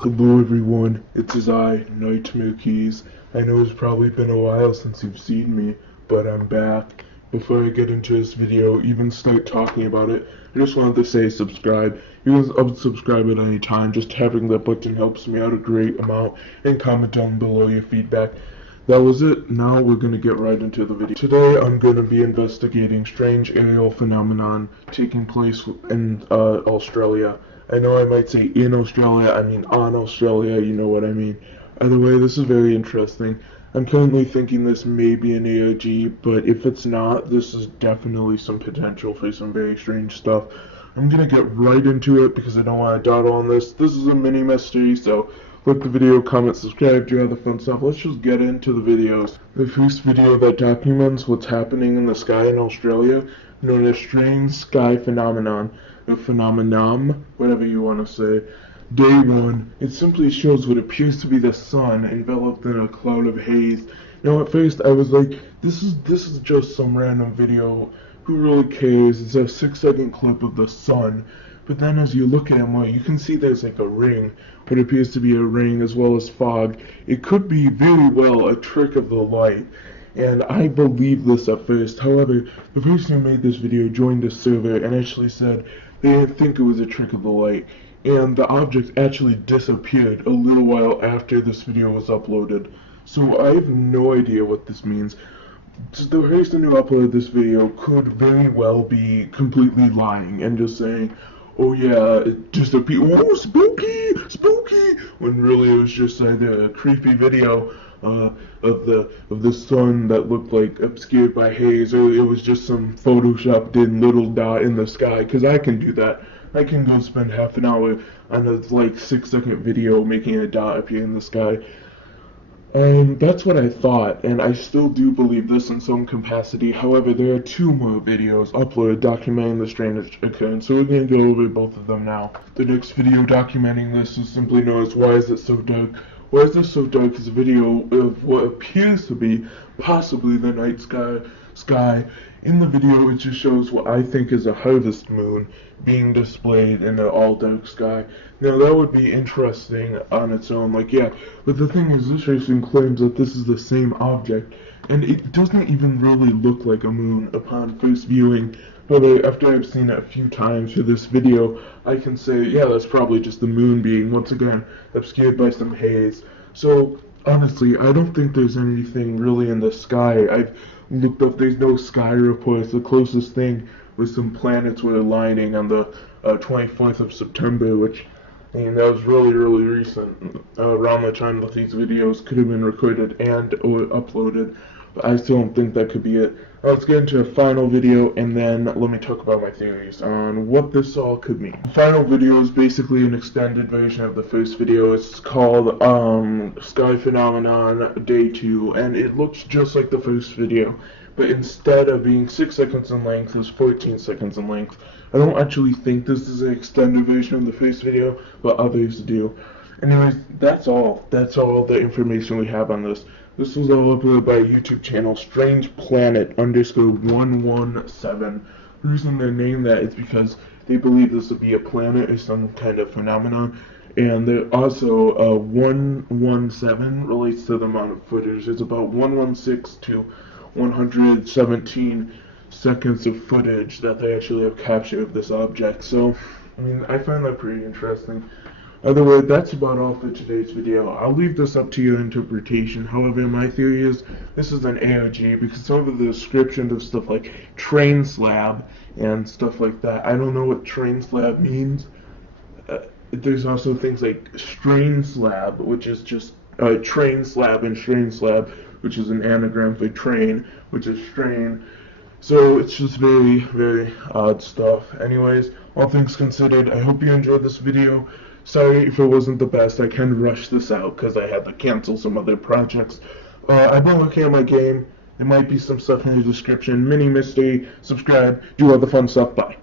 Hello everyone, it's I, Nightmare Keys. I know it's probably been a while since you've seen me, but I'm back. Before I get into this video, even start talking about it, I just wanted to say subscribe. You can unsubscribe at any time, just having that button helps me out a great amount, and comment down below your feedback. That was it, now we're gonna get right into the video. Today I'm gonna be investigating strange aerial phenomenon taking place in Australia. I know I might say in Australia, I mean on Australia, you know what I mean. Either way, this is very interesting. I'm currently thinking this may be an ARG, but if it's not, this is definitely some potential for some very strange stuff. I'm gonna get right into it because I don't want to dawdle on this. This is a mini mystery, so like the video, comment, subscribe, do all the fun stuff. Let's just get into the videos. The first video that documents what's happening in the sky in Australia, known as strange sky phenomenon. The phenomenon, whatever you want to say. Day 1, it simply shows what appears to be the sun enveloped in a cloud of haze. Now at first I was like, this is just some random video, who really cares? It's a 6-second clip of the sun. But then as you look at it more, you can see there's like a ring, what appears to be a ring as well as fog. It could be very well a trick of the light. And I believed this at first. However, the person who made this video joined the server and actually said they didn't think it was a trick of the light. And the object actually disappeared a little while after this video was uploaded. So I have no idea what this means. The person who uploaded this video could very well be completely lying and just saying, oh yeah, it disappeared, oh spooky, spooky, when really it was just either a creepy video of the sun that looked like obscured by haze, or it was just some photoshopped in little dot in the sky, because I can do that. I can go spend half an hour on a like 6-second video making a dot appear in the sky. That's what I thought, and I still do believe this in some capacity. However, there are 2 more videos uploaded documenting the strange occurrence, so we're going to go over both of them now. The next video documenting this is simply known as Why Is It So Dark? Why Is This So Dark is a video of what appears to be possibly the night sky. In the video, it just shows what I think is a harvest moon being displayed in an all-dark sky. Now, that would be interesting on its own, like, yeah, but the thing is, this person claims that this is the same object, and it doesn't even really look like a moon upon first viewing. But after I've seen it a few times for this video, I can say, yeah, that's probably just the moon being, once again, obscured by some haze. So, honestly, I don't think there's anything really in the sky. I've looked up, there's no sky reports. The closest thing was some planets were aligning on the 24th of September, which, I mean, that was really, really recent. Around the time that these videos could have been recorded and or uploaded. But I still don't think that could be it. Let's get into a final video, and then let me talk about my theories on what this all could mean. The final video is basically an extended version of the first video. It's called Sky Phenomenon Day 2, and it looks just like the first video, but instead of being 6 seconds in length, it's 14 seconds in length. I don't actually think this is an extended version of the first video, but others do. Anyways, that's all the information we have on this. This was all uploaded by a YouTube channel, Strange Planet _117. The reason they named that is because they believe this would be a planet or some kind of phenomenon. And there also 117 relates to the amount of footage. It's about 116 to 117 seconds of footage that they actually have captured of this object. So, I mean, I find that pretty interesting. Either way, that's about all for today's video. I'll leave this up to your interpretation. However, my theory is this is an ARG because over the description of stuff like train slab and stuff like that, I don't know what train slab means. There's also things like strain slab, which is just train slab, and strain slab, which is an anagram for train, which is strain. So it's just very, very odd stuff. Anyways, all things considered, I hope you enjoyed this video. Sorry if it wasn't the best. I can rush this out because I had to cancel some other projects. I've been looking at my game. There might be some stuff in the description. Mini mystery. Subscribe. Do all the fun stuff. Bye.